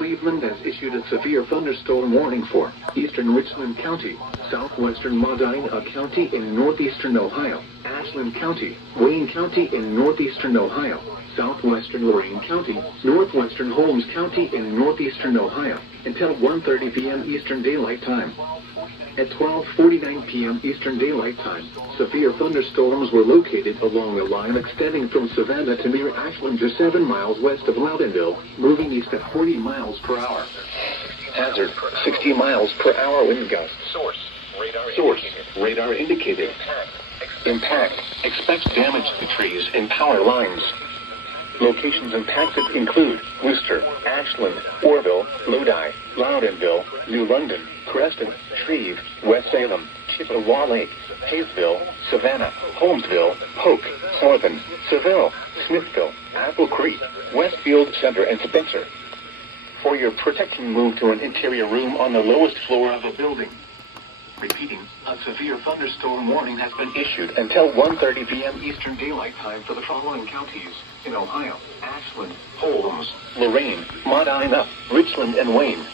Cleveland has issued a severe thunderstorm warning for eastern Richland County, southwestern Medina County in northeastern Ohio, Ashland County, Wayne County in northeastern Ohio, southwestern Lorain County, northwestern Holmes County in northeastern Ohio, until 1:30 p.m. Eastern Daylight Time. At 12:49 p.m. Eastern Daylight Time, severe thunderstorms were located along a line extending from Savannah to near Ashland, just 7 miles west of Loudonville, moving east at 40 miles per hour. Hazard, 60 miles per hour wind gusts. Source, radar indicated. Impact, expects damage to trees and power lines. Locations impacted include Worcester, Ashland, Orville, Lodi, Loudonville, New London, Creston, Shreve, West Salem, Chippewa Lake, Hayesville, Savannah, Holmesville, Polk, Sullivan, Seville, Smithville, Apple Creek, Westfield Center, and Spencer. For your protection, move to an interior room on the lowest floor of a building. Repeating, a severe thunderstorm warning has been issued until 1:30 p.m. Eastern Daylight Time for the following counties in Ohio: Ashland, Holmes, Lorain, Medina, Richland, and Wayne.